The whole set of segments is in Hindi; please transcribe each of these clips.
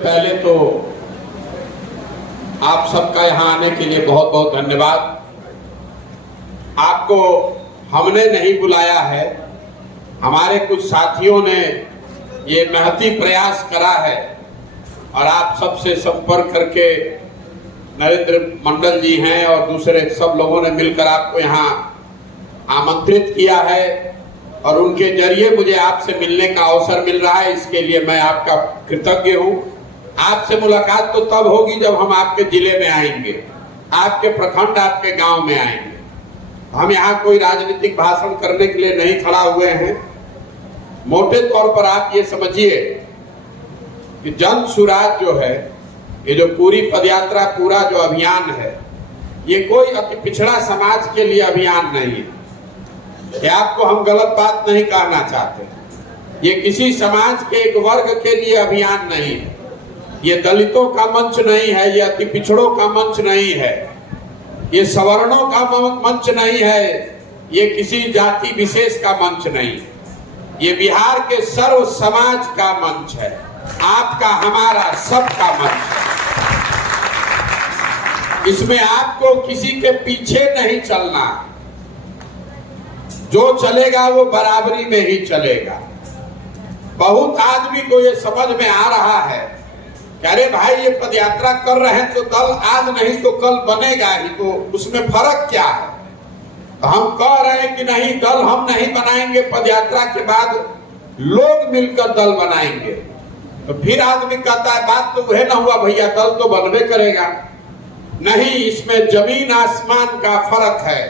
पहले तो आप सबका यहाँ आने के लिए बहुत बहुत धन्यवाद। आपको हमने नहीं बुलाया है, हमारे कुछ साथियों ने ये महती प्रयास करा है और आप सबसे संपर्क करके नरेंद्र मंडल जी हैं और दूसरे सब लोगों ने मिलकर आपको यहाँ आमंत्रित किया है और उनके जरिए मुझे आपसे मिलने का अवसर मिल रहा है। इसके लिए मैं आपका कृतज्ञ हूँ। आपसे मुलाकात तो तब होगी जब हम आपके जिले में आएंगे, आपके प्रखंड, आपके गांव में आएंगे। हम यहाँ कोई राजनीतिक भाषण करने के लिए नहीं खड़ा हुए हैं। मोटे तौर पर आप ये समझिए कि जन सुराज जो है, ये जो पूरी पदयात्रा, पूरा जो अभियान है, ये कोई अति पिछड़ा समाज के लिए अभियान नहीं है। ये आपको हम गलत बात नहीं कहना चाहते। ये किसी समाज के एक वर्ग के लिए अभियान नहीं है। ये दलितों का मंच नहीं है, ये अति पिछड़ों का मंच नहीं है, ये सवर्णों का मंच नहीं है, ये किसी जाति विशेष का मंच नहीं है। ये बिहार के सर्व समाज का मंच है, आपका, हमारा, सबका मंच है। इसमें आपको किसी के पीछे नहीं चलना, जो चलेगा वो बराबरी में ही चलेगा। बहुत आदमी को ये समझ में आ रहा है कि अरे भाई ये पदयात्रा कर रहे हैं तो दल आज नहीं तो कल बनेगा ही, तो उसमें फर्क क्या है? तो हम कह रहे हैं कि नहीं, दल हम नहीं बनाएंगे, पदयात्रा के बाद लोग मिलकर दल बनाएंगे। तो फिर आदमी कहता है बात तो वह ना हुआ भैया, दल तो बनबे करेगा। नहीं, इसमें जमीन आसमान का फर्क है।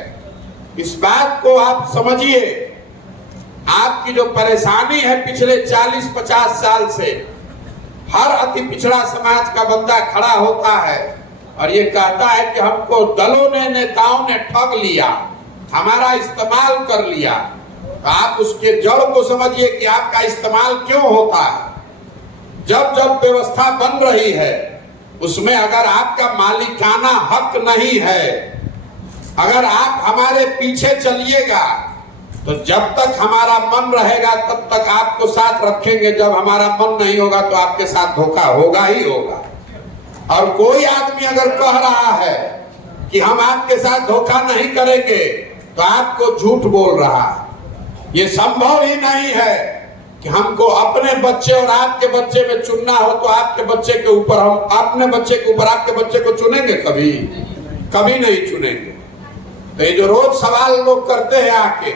इस बात को आप समझिए। आपकी जो परेशानी है पिछले 40-50 साल से, हर अति पिछड़ा समाज का बंदा खड़ा होता है और ये कहता है कि हमको दलों ने, नेताओं ने ठग लिया, हमारा इस्तेमाल कर लिया। तो आप उसके जड़ को समझिए कि आपका इस्तेमाल क्यों होता है। जब जब व्यवस्था बन रही है उसमें अगर आपका मालिकाना हक नहीं है, अगर आप हमारे पीछे चलिएगा तो जब तक हमारा मन रहेगा तब तक आपको साथ रखेंगे, जब हमारा मन नहीं होगा तो आपके साथ धोखा होगा ही होगा। और कोई आदमी अगर कह रहा है कि हम आपके साथ धोखा नहीं करेंगे तो आपको झूठ बोल रहा है। ये संभव ही नहीं है कि हमको अपने बच्चे और आपके बच्चे में चुनना हो तो आपके बच्चे के ऊपर हम अपने बच्चे के ऊपर आपके बच्चे को चुनेंगे? कभी कभी नहीं चुनेंगे। तो ये जो रोज सवाल लोग करते हैं आके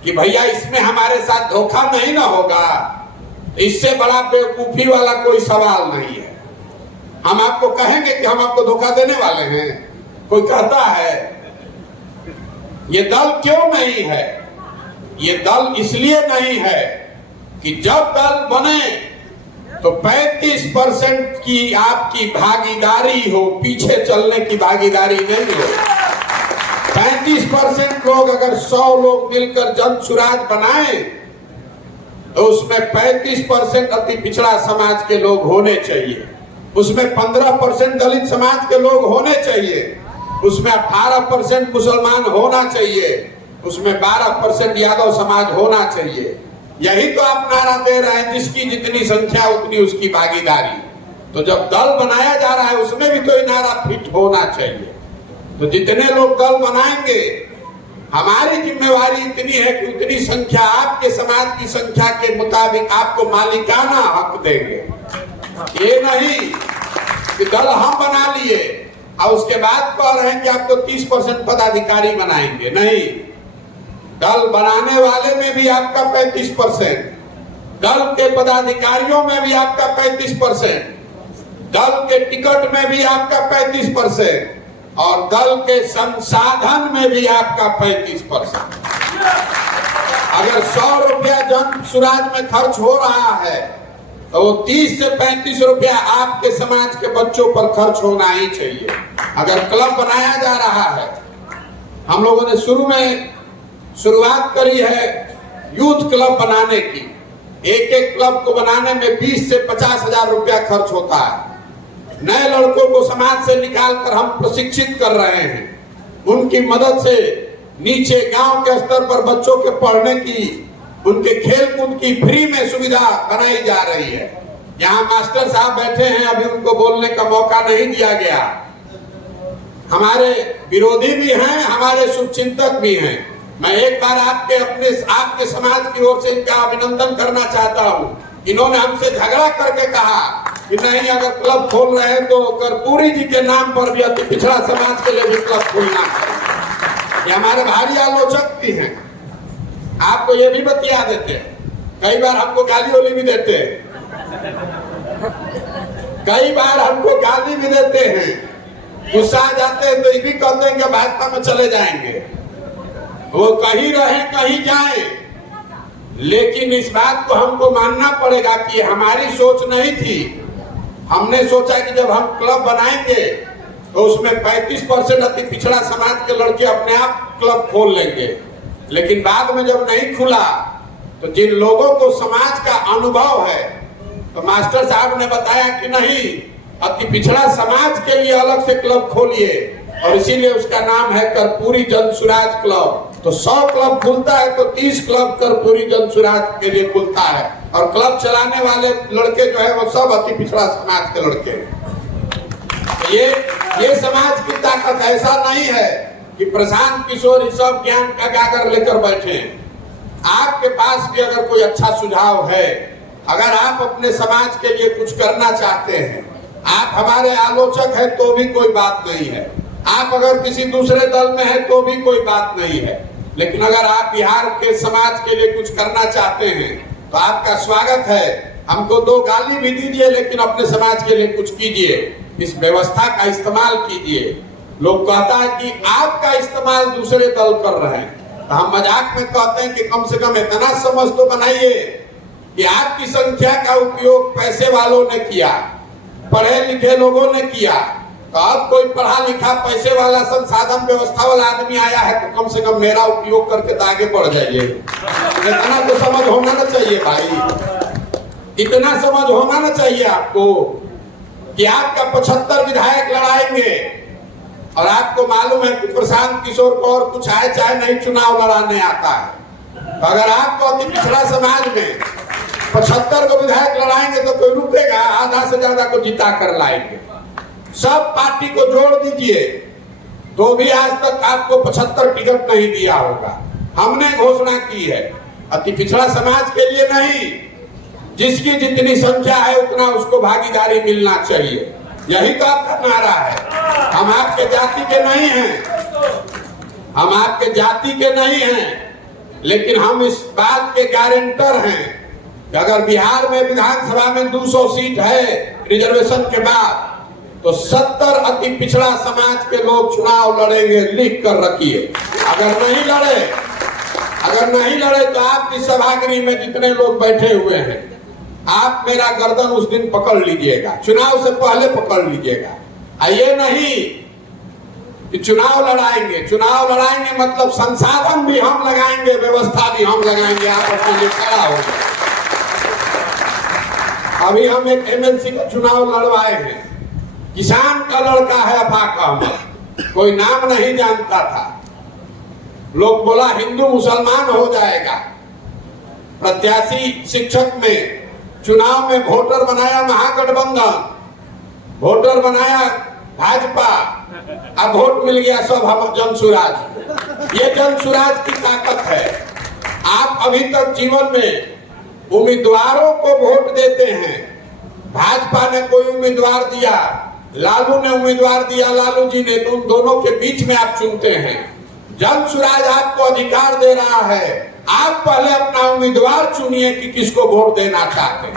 कि भैया इसमें हमारे साथ धोखा नहीं ना होगा, इससे बड़ा बेवकूफी वाला कोई सवाल नहीं है। हम आपको कहेंगे कि हम आपको धोखा देने वाले हैं? कोई कहता है? ये दल क्यों नहीं है? ये दल इसलिए नहीं है कि जब दल बने तो 35% की आपकी भागीदारी हो, पीछे चलने की भागीदारी नहीं हो। 35% लोग, अगर 100 लोग मिलकर जन सुराज बनाए तो उसमें 35% अति पिछड़ा समाज के लोग होने चाहिए, उसमें 15% दलित समाज के लोग होने चाहिए, उसमें 18% मुसलमान होना चाहिए, उसमें 12% यादव समाज होना चाहिए। यही तो आप नारा दे रहे हैं, जिसकी जितनी संख्या उतनी उसकी भागीदारी। तो जब दल बनाया जा रहा है उसमें भी तो ये नारा फिट होना चाहिए। तो जितने लोग दल बनाएंगे, हमारी जिम्मेवारी इतनी है कि उतनी संख्या आपके समाज की संख्या के मुताबिक आपको मालिकाना हक देंगे। ये नहीं कि दल हम बना लिए और उसके बाद कह रहे हैं कि आपको 30% पदाधिकारी बनाएंगे। नहीं, दल बनाने वाले में भी आपका 35%, दल के पदाधिकारियों में भी आपका 35%, दल के टिकट में भी आपका 35% और दल के संसाधन में भी आपका 35%। अगर 100 रुपया जन सुराज में खर्च हो रहा है तो वो 30 से 35 रुपया आपके समाज के बच्चों पर खर्च होना ही चाहिए। अगर क्लब बनाया जा रहा है, हम लोगों ने शुरू में शुरुआत करी है यूथ क्लब बनाने की। एक एक क्लब को बनाने में 20 से 50 हजार रुपया खर्च होता है। नए लड़कों को समाज से निकालकर हम प्रशिक्षित कर रहे हैं। उनकी मदद से नीचे गांव के स्तर पर बच्चों के पढ़ने की, उनके खेल कूद की फ्री में सुविधा बनाई जा रही है। यहाँ मास्टर साहब बैठे हैं, अभी उनको बोलने का मौका नहीं दिया गया। हमारे विरोधी भी हैं, हमारे शुभचिंतक भी हैं। मैं एक बार आपके समाज की ओर से इनका अभिनंदन करना चाहता हूँ। इन्होंने हमसे झगड़ा करके कहा कि नहीं, अगर क्लब खोल रहे हैं तो कर्पूरी जी के नाम पर भी अति पिछड़ा समाज के लिए भी क्लब खोलना चाहिए। ये हमारे भारी आलोचक भी हैं, आपको ये भी बतिया देते हैं, कई बार हमको गाली वाली भी देते हैं, कई बार हमको गाली भी देते हैं, गुस्सा आ जाते हैं तो ये भी कहते हैं कि भाजपा में चले जाएंगे। वो कहीं रहे कहीं जाए, लेकिन इस बात को हमको मानना पड़ेगा कि हमारी सोच नहीं थी। हमने सोचा कि जब हम क्लब बनाएंगे तो उसमें 35% अति पिछड़ा समाज के लड़के अपने आप क्लब खोल लेंगे, लेकिन बाद में जब नहीं खुला तो जिन लोगों को समाज का अनुभव है, तो मास्टर साहब ने बताया कि नहीं, अति पिछड़ा समाज के लिए अलग से क्लब खोलिए, और इसीलिए उसका नाम है कर्पूरी जन सुराज क्लब। तो 100 क्लब खुलता है तो 30 क्लब कर्पूरी जन सुराज के लिए खुलता है, और क्लब चलाने वाले लड़के जो है वो सब अति पिछड़ा समाज के लड़के। ये समाज की ताकत ऐसा नहीं है कि प्रशांत किशोर इस सब ज्ञान का गागर लेकर बैठे हैं। आपके पास भी अगर कोई अच्छा सुझाव है, अगर आप अपने समाज के लिए कुछ करना चाहते हैं, आप हमारे आलोचक हैं तो भी कोई बात नहीं है, आप अगर किसी दूसरे दल में हैं तो भी कोई बात नहीं है, लेकिन अगर आप बिहार के समाज के लिए कुछ करना चाहते हैं तो आपका स्वागत है। हमको 2 गाली भी दीजिए, लेकिन अपने समाज के लिए कुछ कीजिए, इस व्यवस्था का इस्तेमाल कीजिए। लोग कहता है कि आपका इस्तेमाल दूसरे दल कर रहे हैं, तो हम मजाक में कहते हैं कि कम से कम इतना समझ तो बनाइए कि आपकी संख्या का उपयोग पैसे वालों ने किया, पढ़े लिखे लोगों ने किया। तो अब कोई पढ़ा लिखा पैसे वाला संसाधन व्यवस्था वाला आदमी आया है तो कम से कम मेरा उपयोग करके तो आगे बढ़ जाइए। इतना तो समझ होना ना चाहिए भाई, इतना समझ होना ना चाहिए आपको कि आपका 75 विधायक लड़ाएंगे, और आपको मालूम है कि प्रशांत किशोर को और कुछ आए चाहे नहीं चुनाव लड़ाने आता है। तो अगर आपको अति पिछड़ा समाज में 75 को विधायक लड़ाएंगे तो कोई रुकेगा? आधा से ज्यादा को जिता कर लाएंगे। सब पार्टी को जोड़ दीजिए तो भी आज तक आपको 75 टिकट नहीं दिया होगा। हमने घोषणा की है अति पिछड़ा समाज के लिए नहीं, जिसकी जितनी संख्या है उतना उसको भागीदारी मिलना चाहिए। यही तो आपका नारा है। हम आपके जाति के नहीं हैं, हम आपके जाति के नहीं हैं, लेकिन हम इस बात के गारंटर हैं कि अगर बिहार में विधानसभा में 200 सीट है रिजर्वेशन के बाद, तो 70 अति पिछड़ा समाज के लोग चुनाव लड़ेंगे। लिख कर रखिए। अगर नहीं लड़े तो आपकी सभागृह में जितने लोग बैठे हुए हैं, आप मेरा गर्दन उस दिन पकड़ लीजिएगा, चुनाव से पहले पकड़ लीजिएगा। ये नहीं कि चुनाव लड़ाएंगे मतलब संसाधन भी हम लगाएंगे, व्यवस्था भी हम लगाएंगे, आप अपने लिए खड़ा हो जाए। अभी हम एक एमएलसी का चुनाव लड़वाए हैं, किसान का लड़का है अफाक अहमद, कोई नाम नहीं जानता था, लोग बोला हिंदू मुसलमान हो जाएगा। प्रत्याशी शिक्षक में चुनाव में वोटर बनाया महागठबंधन, वोटर बनाया भाजपा, अब वोट मिल गया सब हम जनसुराज। ये जनसुराज की ताकत है। आप अभी तक जीवन में उम्मीदवारों को वोट देते हैं। भाजपा ने कोई उम्मीदवार दिया, लालू ने उम्मीदवार दिया, लालू जी ने, तो उन दोनों के बीच में आप चुनते हैं। जनसुराज आपको अधिकार दे रहा है, आप पहले अपना उम्मीदवार चुनिए कि किसको वोट देना चाहते हैं।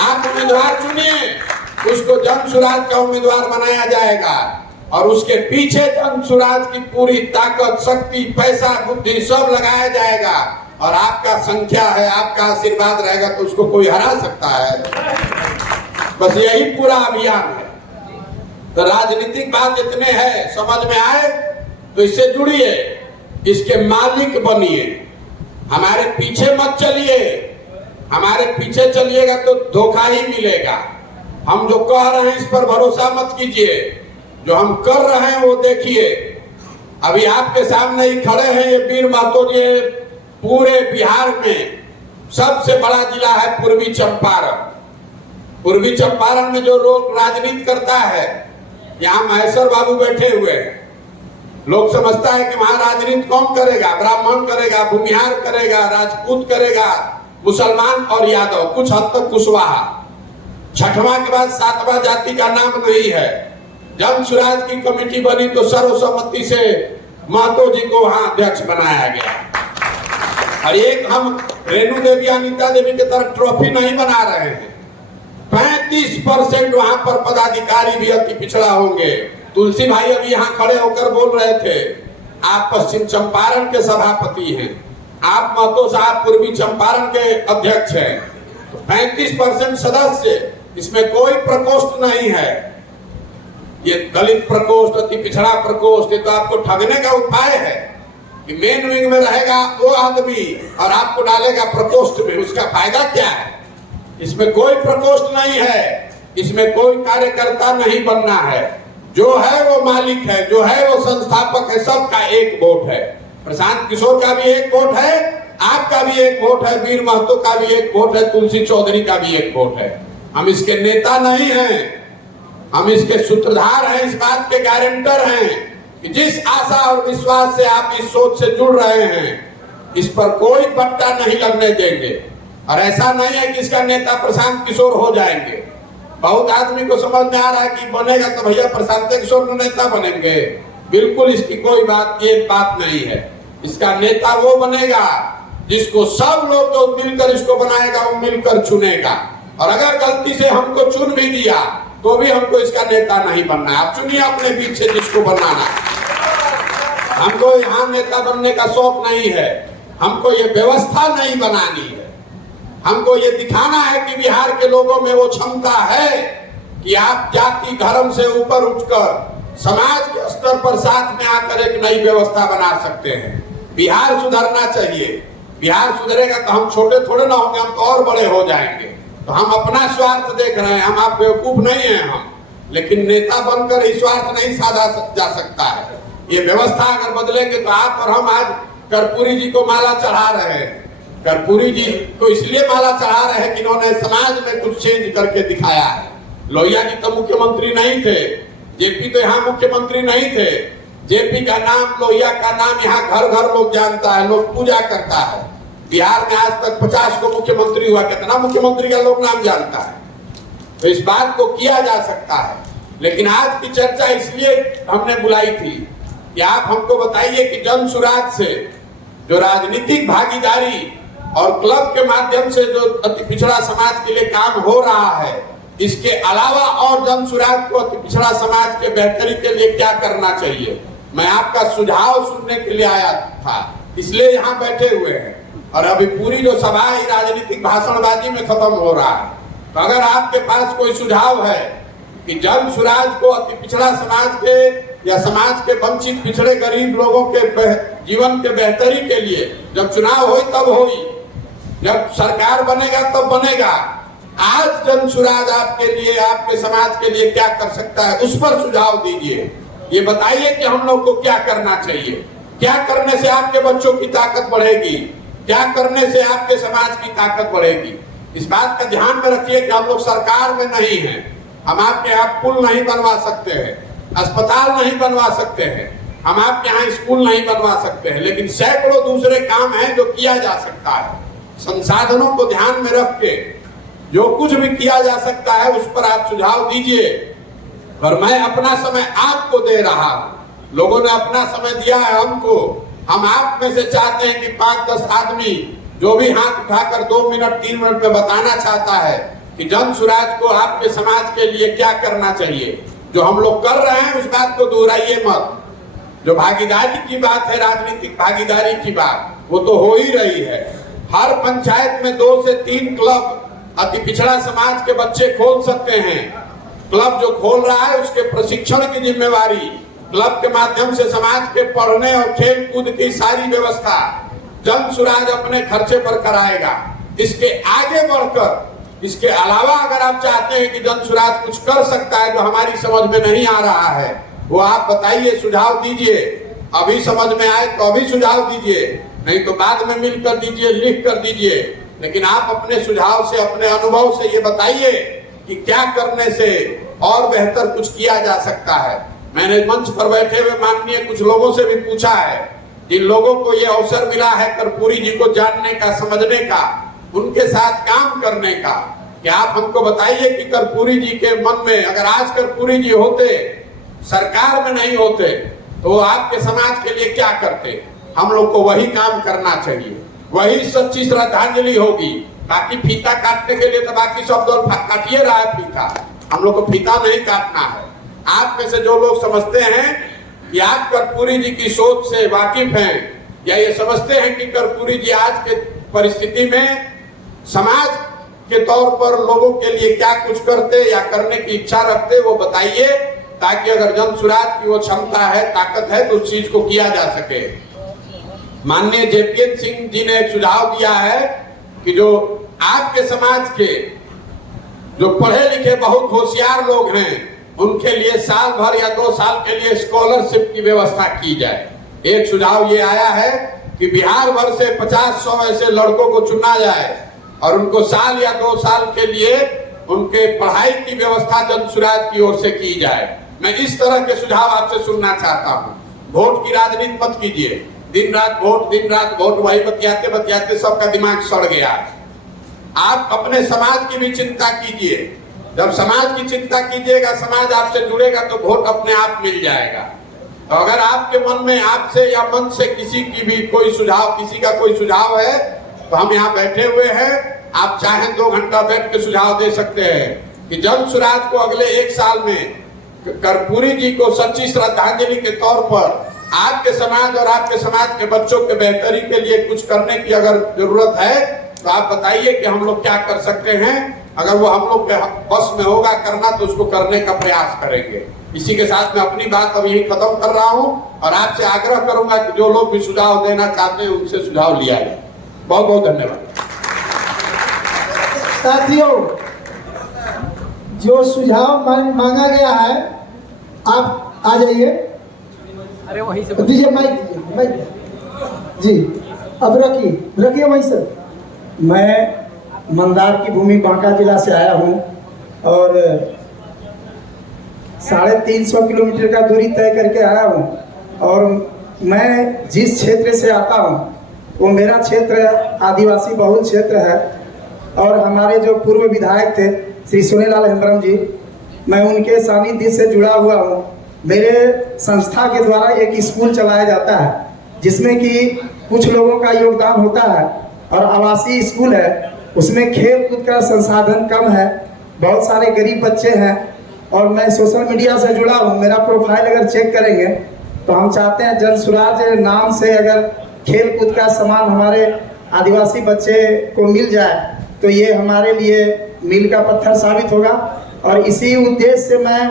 आप उम्मीदवार चुनिए, उसको जनसुराज का उम्मीदवार बनाया जाएगा, और उसके पीछे जनसुराज की पूरी ताकत, शक्ति, पैसा, बुद्धि सब लगाया जाएगा, और आपका संख्या है, आपका आशीर्वाद रहेगा तो उसको कोई हरा सकता है? बस यही पूरा अभियान है। तो राजनीतिक बात इतने है, समझ में आए तो इससे जुड़िए, इसके मालिक बनिए, हमारे पीछे मत चलिए। हमारे पीछे चलिएगा तो धोखा ही मिलेगा। हम जो कह रहे हैं इस पर भरोसा मत कीजिए, जो हम कर रहे हैं वो देखिए। अभी आपके सामने ही खड़े हैं ये वीर महतो जी। पूरे बिहार में सबसे बड़ा जिला है पूर्वी चंपारण, पूर्वी चंपारण में जो लोग राजनीति करता है, यहाँ महेश्वर बाबू बैठे हुए हैं, लोग समझता है कि वहां राजनीति कौन करेगा, ब्राह्मण करेगा, भूमिहार करेगा, राजपूत करेगा, मुसलमान और यादव, कुछ हद तक कुशवाहा। छठवां के बाद सातवां जाति का नाम नहीं है। जन सुराज की कमेटी बनी तो सर्वसम्मति से महतो जी को वहां अध्यक्ष बनाया गया। और एक हम रेणु देवी, अनिता देवी की तरह ट्रॉफी नहीं बना रहे हैं। 35% वहां पर पदाधिकारी भी अति पिछड़ा होंगे। तुलसी भाई अभी यहाँ खड़े होकर बोल रहे थे, आप पश्चिम चंपारण के सभापति हैं, आप महतो साहब पूर्वी चंपारण के अध्यक्ष हैं, तो 35% सदस्य, इसमें कोई प्रकोष्ठ नहीं है। ये दलित प्रकोष्ठ, अति पिछड़ा प्रकोष्ठ, ये तो आपको ठगने का उपाय है कि मेन विंग में रहेगा वो आदमी और आपको डालेगा प्रकोष्ठ में, उसका फायदा क्या है? इसमें कोई प्रकोष्ठ नहीं है, इसमें कोई कार्यकर्ता नहीं बनना है। जो है वो मालिक है, जो है वो संस्थापक है, सबका एक वोट है। प्रशांत किशोर का भी एक वोट है, आपका भी एक वोट है, वीर महतो का भी एक वोट है, तुलसी चौधरी का भी एक वोट है। हम इसके नेता नहीं हैं, हम इसके सूत्रधार हैं, इस बात के गारंटर हैं कि जिस आशा और विश्वास से आप इस सोच से जुड़ रहे हैं, इस पर कोई पट्टा नहीं लगने देंगे। और ऐसा नहीं है कि इसका नेता प्रशांत किशोर हो जाएंगे। बहुत आदमी को समझ में आ रहा है कि बनेगा तो भैया प्रशांत किशोर नेता बनेंगे। बिल्कुल इसकी कोई बात नहीं है। इसका नेता वो बनेगा जिसको सब लोग जो मिलकर इसको बनाएगा वो मिलकर चुनेगा। और अगर गलती से हमको चुन भी दिया तो भी हमको इसका नेता नहीं बनना है। आप चुनिए अपने बीच से जिसको बनाना है। हमको यहाँ नेता बनने का शौक नहीं है, हमको ये व्यवस्था नहीं बनानी है। हमको ये दिखाना है कि बिहार के लोगों में वो क्षमता है कि आप जाति धर्म से ऊपर उठकर समाज के स्तर पर साथ में आकर एक नई व्यवस्था बना सकते हैं। बिहार सुधरना चाहिए। बिहार सुधरेगा तो हम छोटे थोड़े ना होंगे, हम तो और बड़े हो जाएंगे। तो हम अपना स्वार्थ देख रहे हैं, हम आप बेवकूफ नहीं हैं हम, लेकिन नेता बनकर ही स्वार्थ नहीं साधा जा सकता है। ये व्यवस्था अगर बदलेंगे तो आप और हम आज कर्पूरी जी को माला चढ़ा रहे हैं। कर्पूरी जी को इसलिए माला चढ़ा रहे हैं कि इन्होंने समाज में कुछ चेंज करके दिखाया है। लोहिया जी तो मुख्यमंत्री नहीं थे, जेपी तो यहाँ मुख्यमंत्री नहीं थे। जेपी का नाम, लोहिया का नाम यहाँ घर घर लोग जानता है, लोग पूजा करता है। बिहार में आज तक 50 को मुख्यमंत्री हुआ, कितना मुख्यमंत्री का लोग नाम जानता है। तो इस बात को किया जा सकता है। लेकिन आज की चर्चा इसलिए हमने बुलाई थी कि आप हमको बताइए कि जन सुराज से जो राजनीतिक भागीदारी और क्लब के माध्यम से जो अति पिछड़ा समाज के लिए काम हो रहा है, इसके अलावा और जन सुराज को अति पिछड़ा समाज के बेहतरी के लिए क्या करना चाहिए, मैं आपका सुझाव सुनने के लिए आया था, इसलिए यहाँ बैठे हुए हैं। और अभी पूरी जो सभा है राजनीतिक भाषणबाजी में खत्म हो रहा है। तो अगर आपके पास कोई सुझाव है कि जन सुराज को अति पिछड़ा समाज के या समाज के वंचित पिछड़े गरीब लोगों के जीवन के बेहतरी के लिए जब चुनाव हो तब होई, जब सरकार बनेगा तब बनेगा, आज जन सुराज आपके लिए, आपके समाज के लिए क्या कर सकता है, उस पर सुझाव दीजिए। ये बताइए कि हम लोग को क्या करना चाहिए, क्या करने से आपके बच्चों की ताकत बढ़ेगी, क्या करने से आपके समाज की ताकत बढ़ेगी। इस बात का ध्यान में रखिए कि हम लोग सरकार में नहीं हैं, हम आपके यहाँ पुल नहीं बनवा सकते हैं, अस्पताल नहीं बनवा सकते हैं, हम आपके यहाँ स्कूल नहीं बनवा सकते हैं, लेकिन सैकड़ों दूसरे काम हैं जो किया जा सकता है। संसाधनों को ध्यान में रख के जो कुछ भी किया जा सकता है उस पर आप सुझाव दीजिए। और मैं अपना समय आपको दे रहा हूं, लोगों ने अपना समय दिया है हमको। हम आप में से चाहते हैं कि 5-10 आदमी जो भी हाथ उठाकर 2 मिनट 3 मिनट में बताना चाहता है कि जन सुराज को आपके समाज के लिए क्या करना चाहिए। जो हम लोग कर रहे हैं उस बात को दोहराइए मत। जो भागीदारी की बात है, राजनीतिक भागीदारी की बात, वो तो हो ही रही है। हर पंचायत में 2 से 3 क्लब अति पिछड़ा समाज के बच्चे खोल सकते हैं। क्लब जो खोल रहा है उसके प्रशिक्षण की जिम्मेवारी, क्लब के माध्यम से समाज के पढ़ने और खेल कूद की सारी व्यवस्था जन सुराज अपने खर्चे पर कराएगा। इसके आगे बढ़कर, इसके अलावा अगर आप चाहते हैं कि जन सुराज कुछ कर सकता है जो हमारी समझ में नहीं आ रहा है, वो आप बताइए, सुझाव दीजिए। अभी समझ में आए तो अभी सुझाव दीजिए, नहीं तो बाद में मिल कर दीजिए, लिख कर दीजिए। लेकिन आप अपने सुझाव से, अपने अनुभव से ये बताइए कि क्या करने से और बेहतर कुछ किया जा सकता है। मैंने मंच पर बैठे हुए माननीय कुछ लोगों से भी पूछा है, जिन लोगों को ये अवसर मिला है कर्पूरी जी को जानने का, समझने का, उनके साथ काम करने का, कि आप हमको बताइए कि कर्पूरी जी के मन में, अगर आज कर्पूरी जी होते, सरकार में नहीं होते, तो आपके समाज के लिए क्या करते। हम लोग को वही काम करना चाहिए, वही सच्ची श्रद्धांजलि होगी। बाकी फीता काटने के लिए तो बाकी सब दौर काटिए रहा है फीता, हम लोग को फीता नहीं काटना है। आप में से जो लोग समझते हैं कि आप कर्पूरी जी की सोच से वाकिफ हैं, या ये समझते हैं कि कर्पूरी जी आज के परिस्थिति में समाज के तौर पर लोगों के लिए क्या कुछ करते या करने की इच्छा रखते, वो बताइए, ताकि अगर जन सुराज की वो क्षमता है, ताकत है, तो उस चीज को किया जा सके। माननीय जेपीएन सिंह जी ने एक सुझाव दिया है कि जो आपके समाज के जो पढ़े लिखे बहुत होशियार लोग हैं, उनके लिए साल भर या 2 साल के लिए स्कॉलरशिप की व्यवस्था की जाए। एक सुझाव ये आया है कि बिहार भर से 50-100 ऐसे लड़कों को चुना जाए और उनको साल या 2 साल के लिए उनके पढ़ाई की व्यवस्था जन सुराज की ओर से की जाए। मैं इस तरह के सुझाव आपसे सुनना चाहता हूँ। वोट की राजनीति मत कीजिए, दिन रात वोट, वही बतियाते बतियाते सबका दिमाग सड़ गया। आप अपने समाज की भी चिंता कीजिए। जब समाज की चिंता कीजिएगा, समाज आपसे जुड़ेगा, तो वोट अपने आप मिल जाएगा। तो अगर आपके मन में आपसे या मन से किसी की भी कोई सुझाव, किसी का कोई सुझाव है, तो हम यहाँ बैठे हुए हैं। आप चाहें 2 घंटा बैठ के सुझाव दे सकते हैं कि जन सुराज को अगले 1 साल में कर्पूरी जी को सच्ची श्रद्धांजलि के तौर पर आपके समाज और आपके समाज के बच्चों के बेहतरी के लिए कुछ करने की अगर जरूरत है, तो आप बताइए कि हम लोग क्या कर सकते हैं। अगर वो हम लोग के बस में होगा करना, तो उसको करने का प्रयास करेंगे। इसी के साथ मैं अपनी बात अब यही खत्म कर रहा हूं और आपसे आग्रह करूंगा कि जो लोग भी सुझाव देना चाहते हैं, उनसे सुझाव लिया जाए। बहुत बहुत धन्यवाद। साथियों, जो सुझाव मांगा गया है, आप आ जाइए। अरे वही से दीजिए माइक जी, अब रखिए वहीं से। मैं मंदार की भूमि बांका जिला से आया हूँ और 350 किलोमीटर का दूरी तय करके आया हूँ। और मैं जिस क्षेत्र से आता हूँ, वो मेरा क्षेत्र आदिवासी बहुल क्षेत्र है। और हमारे जो पूर्व विधायक थे श्री सोनेलाल हेम्ब्रम जी, मैं उनके सानिध्य से जुड़ा हुआ हूँ। मेरे संस्था के द्वारा एक स्कूल चलाया जाता है, जिसमें कि कुछ लोगों का योगदान होता है, और आवासीय स्कूल है। उसमें खेल कूद का संसाधन कम है, बहुत सारे गरीब बच्चे हैं। और मैं सोशल मीडिया से जुड़ा हूँ। मेरा प्रोफाइल अगर चेक करेंगे तो हम चाहते हैं जन सुराज नाम से अगर खेल कूद का सामान हमारे आदिवासी बच्चे को मिल जाए, तो ये हमारे लिए मील का पत्थर साबित होगा। और इसी उद्देश्य से मैं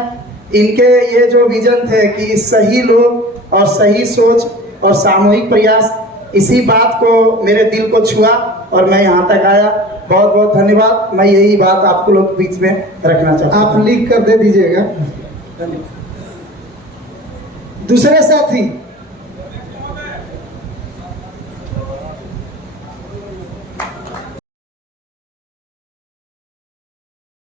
इनके ये जो विजन थे कि सही लोग और सही सोच और सामूहिक प्रयास, इसी बात को मेरे दिल को छुआ और मैं यहाँ तक आया। बहुत बहुत धन्यवाद। मैं यही बात आपको लोग बीच में रखना चाहता हूँ। आप लिख कर दे दीजिएगा। दूसरे साथी